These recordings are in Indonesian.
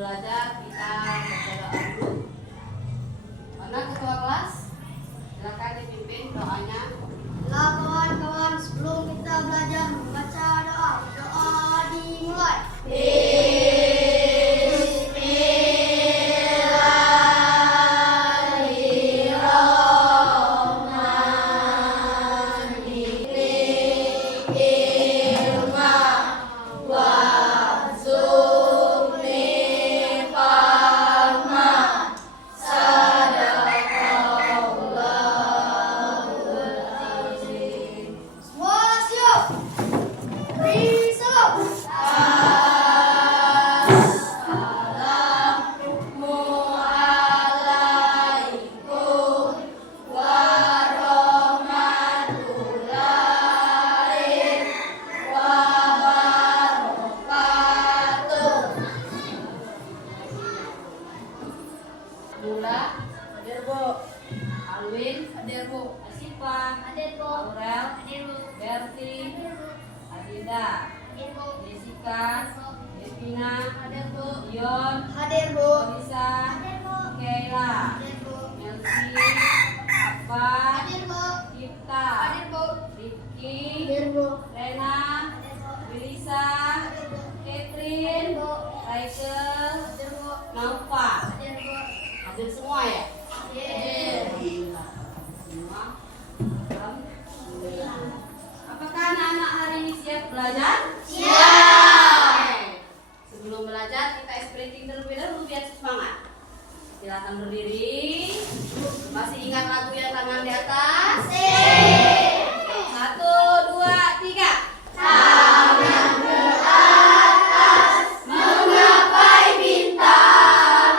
belajar kita berdoa dulu. Mana ketua kelas? Silakan dipimpin doanya. Nah kawan-kawan, sebelum kita belajar membaca doa, dimulai. Semua siap. Risau. Assalamualaikum warahmatullahi wabarakatuh. Mula, hadir Bu. Alwin, hadir Bu. Asifa, Hadir, Bu. Aurel, Hadir, Bu. Berti, Adinda, Hadir, Bu. Jessica, Devina, Hadir, Bu. Dion, Hadir, Bu. Lisa, Hadir, Bu. Kayla, Hadir, Bu. Melsi, Apa, Hadir, Bu. Kita, Hadir, Bu. Rifki, Hadir, Bu. Rena, Hadir, Bu. Wilisa, Hadir, Bu. Catherine, Bu. Rachel, Hadir, Bu. Nova. Hadir, Bu. Hadir semua ya? Hadir. Alhamdulillah. Semua. Alhamdulillah. Apakah anak-anak hari ini siap belajar? Siap. Oke. Sebelum belajar kita sprinting terlebih dahulu biar semangat. Silakan berdiri. Masih ingat lagu yang tangan di atas? Satu, dua, tiga. Tangan ke atas, menggapai bintang.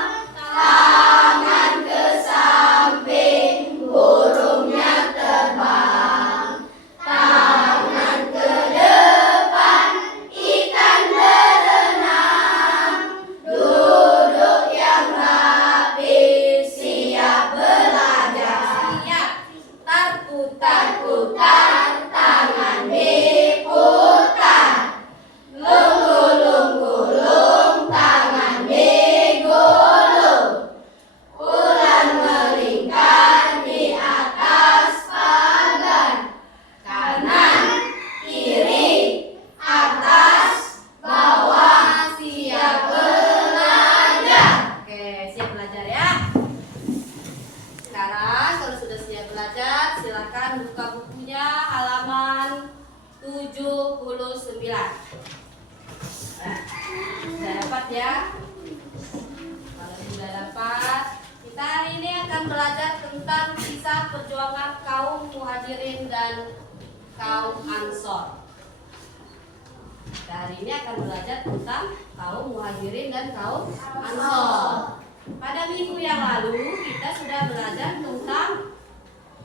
Tangan ke samping, burungnya terbang. Tangan ke depan, ikan berenang. Duduk yang rapi, siap belajar. Siap. Tar-putar. Putar, tangan diputar. Lungu-lungu-lung, tangan digulung. Ular melingkar di atas pagar. Kanan, kiri, atas, bawah, siap belajar. Oke, siap belajar ya. Sekarang kalau sudah siap belajar, silakan buka bukunya halaman 79. Nah, sudah dapat ya? Kalau sudah dapat, kita hari ini akan belajar tentang kisah perjuangan kaum Muhajirin dan kaum Ansor. Kita hari ini akan belajar tentang kaum Muhajirin dan kaum Ansor. Pada minggu yang lalu kita sudah belajar tentang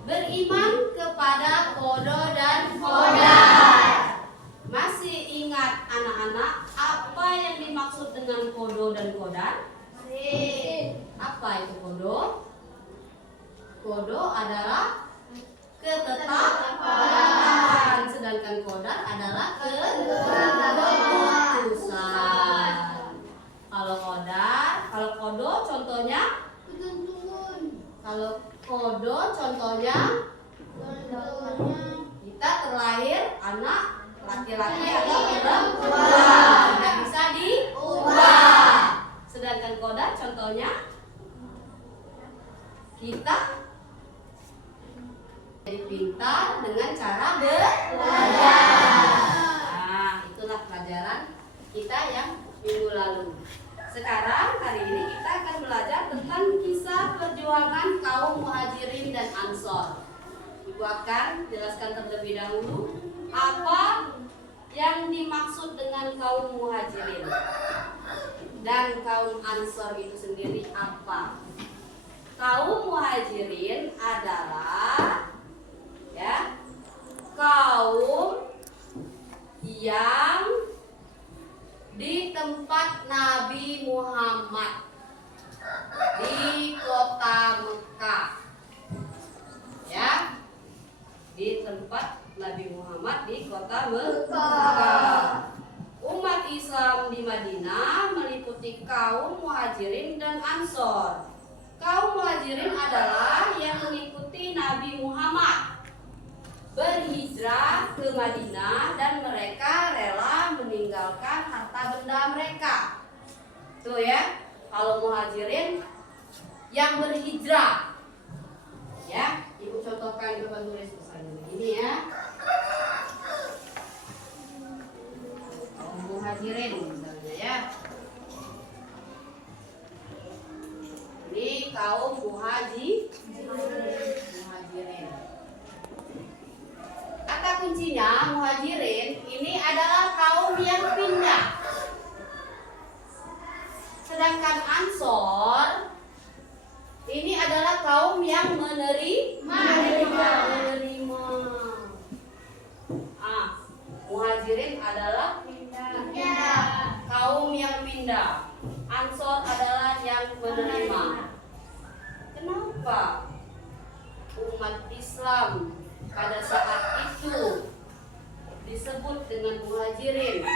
beriman kepada Qadha dan Qadar. Masih ingat anak-anak apa yang dimaksud dengan Qadha dan Qadar? Apa itu Qadha? Qadha adalah ketetapan, sedangkan Qadar adalah keputusan. Kalau Qadha contohnya, kalau Qadha contohnya kita terlahir anak laki-laki atau perempuan, tidak bisa diubah. Sedangkan Qadar contohnya kita jadi pintar dengan cara belajar. Nah, itulah pelajaran kita yang minggu lalu. Sekarang hari ini kita akan belajar tentang kisah perjuangan kaum Muhajirin dan Ansor. Ibu akan jelaskan terlebih dahulu apa yang dimaksud dengan kaum Muhajirin dan kaum Ansor itu sendiri apa. Kaum Muhajirin adalah kaum yang di tempat Nabi Muhammad di kota Mekah, ya, di tempat Nabi Muhammad di kota Mekah. Umat Islam di Madinah meliputi kaum kaum Muhajirin dan Ansor. Kaum Muhajirin adalah yang mengikuti Nabi Muhammad berhijrah ke Madinah dan mereka rela meninggalkan harta benda mereka. Tuh ya, kalau Muhajirin yang berhijrah. Ya, Ibu contohkan di depan tulis pesannya ini ya. Kaum Muhajirin misalnya ya. Ini kaum muhajirin. Kata kuncinya muhajirin ini adalah kaum yang pindah. Sedangkan ansor ini adalah kaum yang menerima. Muhajirin adalah kaum yang pindah. Ansor adalah yang menerima. Kenapa umat Islam pada saat itu disebut dengan muhajirin?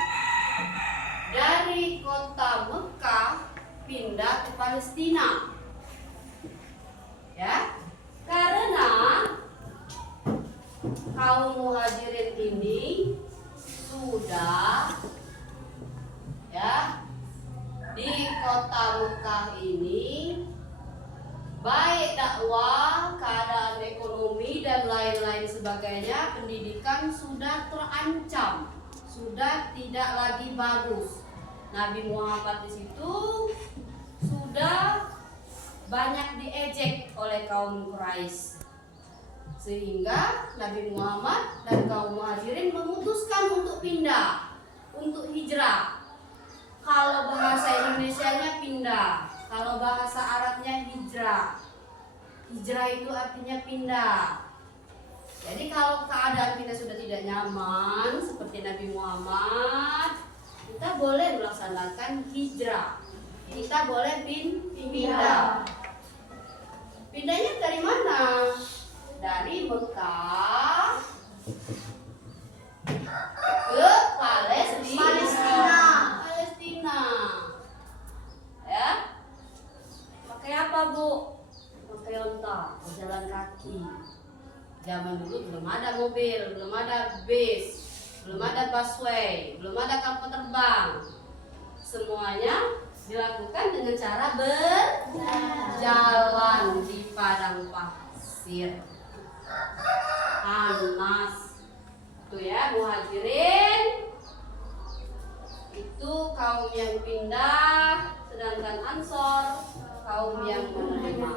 Dari kota Mekah pindah ke Palestina. Ya, karena kaum muhajirin ini sudah ya di kota Mekah ini baik dakwah, keadaan ekonomi dan lain-lain sebagainya, pendidikan sudah terancam, sudah tidak lagi bagus. Nabi Muhammad di situ sudah banyak diejek oleh kaum Quraisy, sehingga Nabi Muhammad dan kaum Muhajirin memutuskan untuk pindah, untuk hijrah. Kalau bahasa Indonesianya pindah, kalau bahasa Arabnya hijrah. Hijrah itu artinya pindah. Jadi kalau keadaan kita sudah tidak nyaman seperti Nabi Muhammad, kita boleh melaksanakan hijrah. Kita boleh pindah. Pindahnya dari mana? Dari Mekah ke Palestina. Ya. Pakai apa, Bu? Pakai onta, berjalan kaki. Zaman dulu belum ada mobil, belum ada bis, belum ada busway, belum ada kapal terbang. Semuanya dilakukan dengan cara berjalan di padang pasir. Panas. Tuh ya, muhajirin itu kaum yang pindah, sedangkan ansor kaum yang menerima.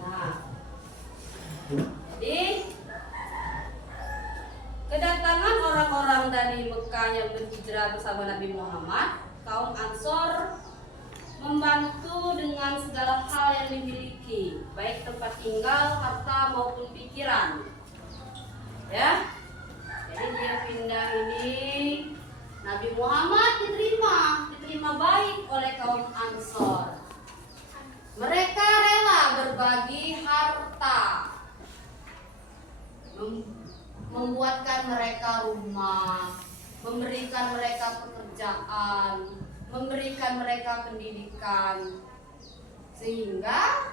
Nah, jadi kedatangan orang-orang dari Mekah yang berhijrah bersama Nabi Muhammad, kaum ansor membantu dengan segala hal yang dimiliki, baik tempat tinggal, harta maupun pikiran. Ya, jadi dia pindah ini, Nabi Muhammad diterima baik oleh kaum ansor. Mereka rela berbagi harta, membuatkan mereka rumah, memberikan mereka pekerjaan, memberikan mereka pendidikan, sehingga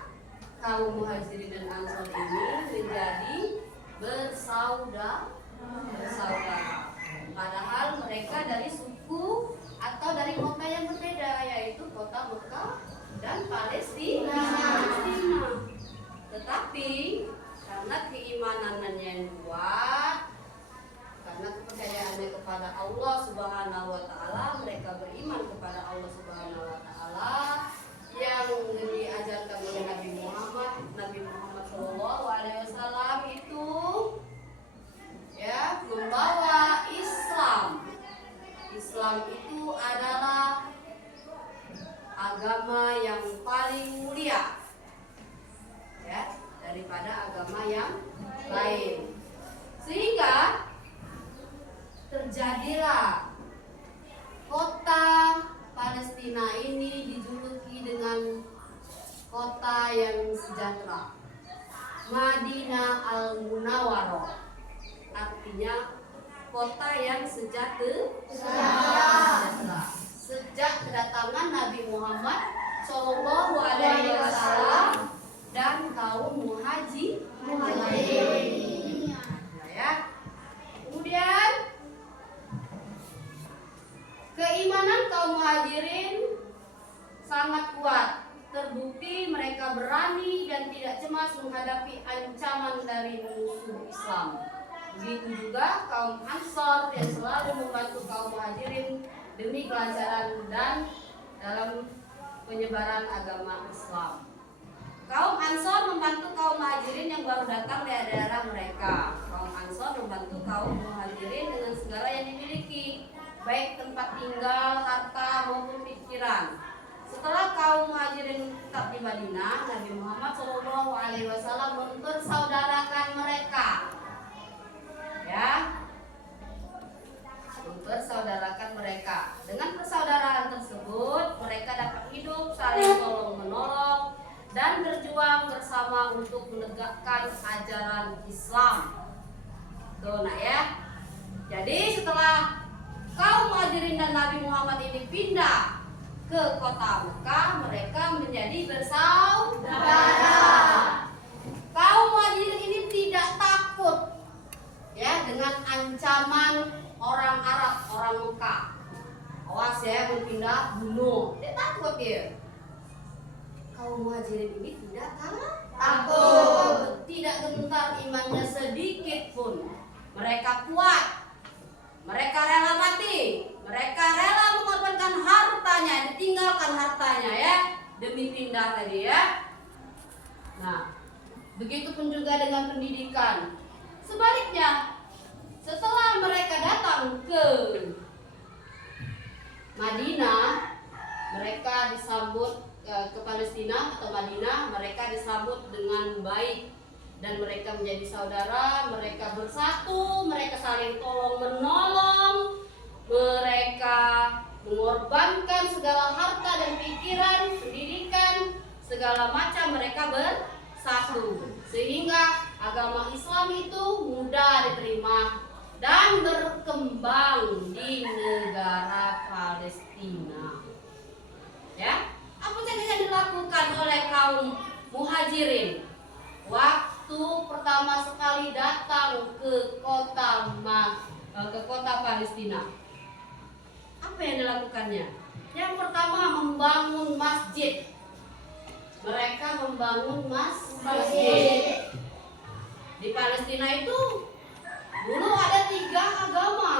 kaum muhajirin dan ansor ini menjadi bersaudara. Padahal mereka dari suku atau dari kota yang berbeda, yaitu kota Mekah dan Palestina. Tetapi karena keimanannya yang kuat, karena kepercayaannya kepada Allah Subhanahu wa taala, mereka beriman kepada Allah Subhanahu wa taala yang diajarkan oleh Nabi Muhammad SAW itu ya membawa Islam. Islam itu adalah agama yang paling mulia ya daripada agama yang lain, sehingga terjadilah kota Palestina ini dijuluki dengan kota yang sejahtera, Madinah Al-Munawwarah, artinya kota yang sejahtera. sejak kedatangan Nabi Muhammad Shallallahu Alaihi Wasallam dan kaum muhajirin. Nah, ya. Kemudian keimanan kaum muhajirin sangat kuat. Terbukti mereka berani dan tidak cemas menghadapi ancaman dari musuh Islam. Begitu juga kaum Ansor yang selalu membantu kaum muhajirin demi kelancaran dan dalam penyebaran agama Islam. Kaum Ansor membantu kaum muhajirin yang baru datang dari daerah mereka. Kaum Ansor membantu kaum muhajirin dengan segala yang dimiliki, baik tempat tinggal, harta maupun pikiran. Setelah kaum muhajirin tetap di Madinah, Nabi Muhammad SAW mempersaudarakan mereka. Ya, mempersaudarakan mereka. Dengan persaudaraan tersebut, mereka dapat hidup saling tolong menolong dan berjuang bersama untuk menegakkan ajaran Islam. Tuh, nak ya. Jadi setelah kaum muhajirin dan Nabi Muhammad ini pindah ke kota Mekah, mereka menjadi bersaudara. Kaum muhajirin ini tidak takut ya dengan ancaman orang Arab, orang Mekah. Awas ya, berpindah bunuh. Dia takut ya. Kaum muhajirin ini tidak takut, tidak gentar imannya sedikit pun. Mereka kuat, mereka rela mati, mereka rela mengorbankan hartanya, ditinggalkan hartanya ya demi pindah tadi ya. Nah, begitupun juga dengan pendidikan. Sebaliknya, setelah mereka datang ke Madinah, mereka disambut ke Palestina atau Madinah, mereka disambut dengan baik dan mereka menjadi saudara, mereka bersatu, mereka saling tolong menolong, mereka mengorbankan segala harta dan pikiran, pendidikan, segala macam mereka bersatu, sehingga agama Islam itu mudah diterima dan berkembang di negara Palestina. Ya, apa saja yang dilakukan oleh kaum muhajirin waktu pertama sekali datang ke kota Palestina? Apa yang dilakukannya? Yang pertama, membangun masjid. Mereka membangun masjid. Di Palestina itu dulu ada 3 agama: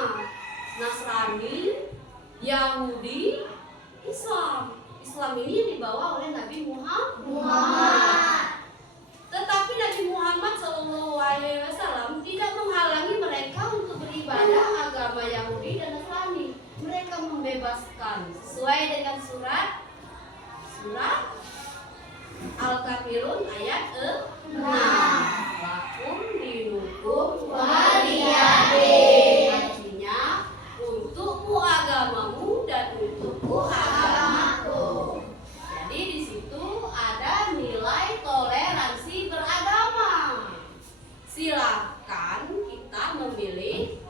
Nasrani, Yahudi, Islam. Islam ini dibawa oleh Nabi Muhammad. Tetapi Nabi Muhammad SAW tidak menghalangi mereka untuk beribadah agama Yahudi dan Nasrani. Mereka membebaskan sesuai dengan surat Al-Kafirun ayat 6. Lakum dinukum waliyadin. Artinya, untukmu agamamu dan untukku agamaku. Jadi di situ ada nilai toleransi beragama. Silakan kita memilih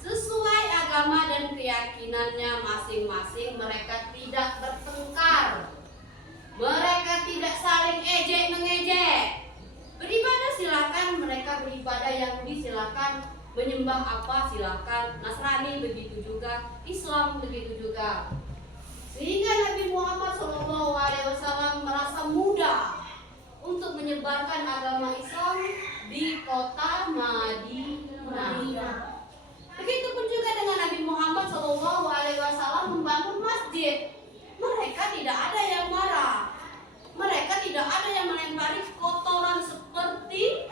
sesuai agama dan keyakinannya masing-masing. Mereka tidak bertengkar. Mereka tidak saling ejek-mengejek. Beribadah silakan, mereka beribadah. Yahudi silakan, menyembah apa silakan. Nasrani begitu juga, Islam begitu juga. Sehingga Nabi Muhammad SAW merasa mudah untuk menyebarkan agama Islam di kota Madinah. Begitupun juga dengan Nabi Muhammad SAW membangun masjid. Mereka tidak ada yang marah. Mereka tidak ada yang melempari kotoran seperti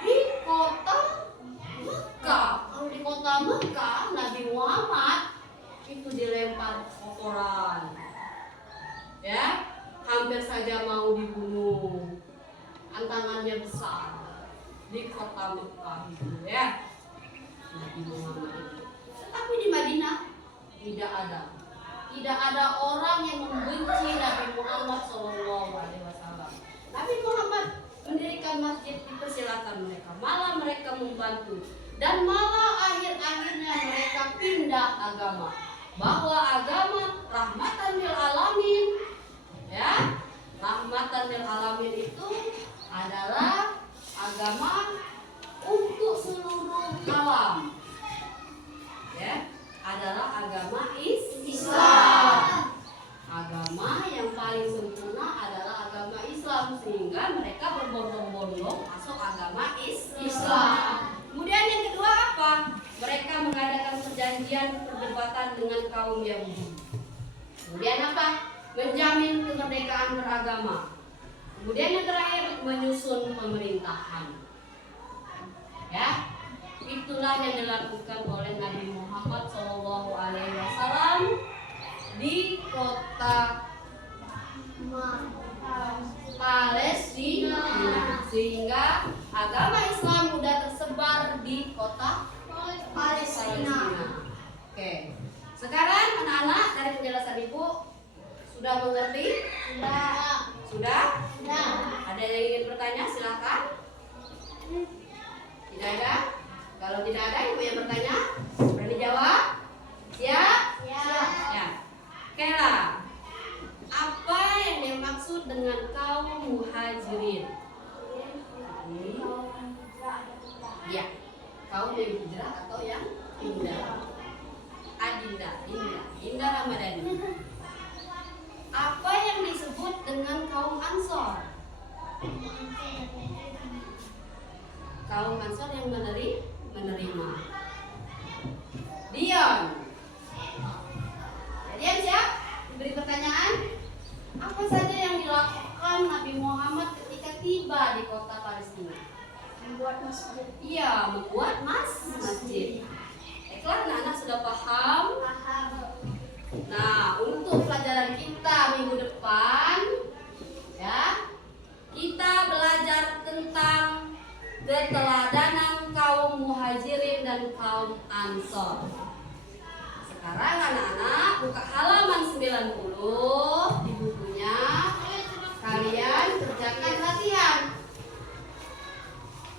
di kota Mekah. Kalau di kota Mekah, Nabi Muhammad itu dilempar kotoran. Ya, hampir saja mau dibunuh. Antangannya besar di kota Mekah itu ya. Nabi Muhammad itu. Tetapi di Madinah tidak ada. Tidak ada orang yang membenci Nabi Muhammad SAW. Nabi Muhammad mendirikan masjid, dipersilakan mereka. Malah mereka membantu. Dan malah akhir-akhirnya mereka pindah agama. bahwa agama rahmatan lil alamin, ya, rahmatan lil alamin itu adalah agama untuk seluruh alam, ya, adalah agama Islam. Agama yang paling sempurna adalah agama Islam, sehingga mereka berbondong-bondong masuk agama Islam. Kemudian yang kedua apa? Mereka mengadakan perjanjian perdebatan dengan kaum Yahudi. Kemudian apa? Menjamin kemerdekaan beragama. Kemudian yang terakhir menyusun pemerintahan. Ya, itulah yang dilakukan oleh Nabi Muhammad SAW di kota Palestina, sehingga agama Islam sudah tersebar di kota Palestina. Oke, sekarang anak-anak dari penjelasan ibu sudah mengerti? Sudah? Ada yang ingin bertanya? Silakan. Tidak ada? Kalau tidak ada, ibu yang bertanya berani jawab? Siap? Ya. Oke lah. Apa yang dimaksud dengan kaum muhajirin? Ya, kaum yang hijrah atau yang pindah? Indah Ramadhani. Apa yang disebut dengan kaum Ansor? Kaum Ansor yang menerima. Dion siap? Diberi pertanyaan. Apa saja yang dilakukan Nabi Muhammad ketika tiba di kota Palestina? Membuat masjid. Iya, membuat masjid. Baiklah, anak-anak sudah paham? Nah, untuk pelajaran kita minggu depan, ya, kita belajar tentang keteladanan kaum muhajirin dan kaum ansor. Sekarang anak-anak buka halaman 90 di bukunya. Kalian kerjakan latihan.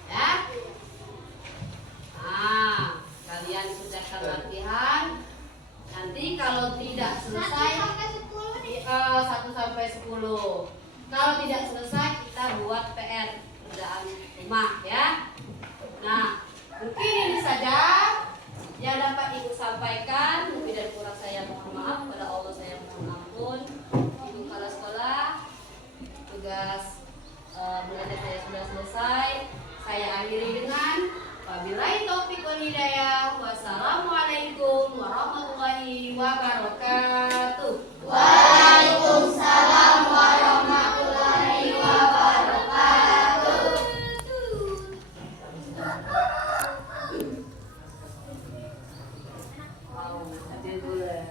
Ya. Nah, kalian kerjakan latihan. Nanti kalau tidak selesai 1 sampai 10. Kalau tidak selesai kita buat PR, kerjaan rumah, ya. Nah, mungkin ini saja yang dapat ibu sampaikan. Lebih dan kurang saya mohon maaf, pada Allah saya mohon ampun. Ibu kepala sekolah, tugas belajar saya sudah selesai. Saya akhiri dengan wabillahi taufiq wal hidayah. Wassalamualaikum warahmatullahi wabarakatuh. Waalaikumsalam warahmatullahi wabarakatuh. Wow, hadir bulan.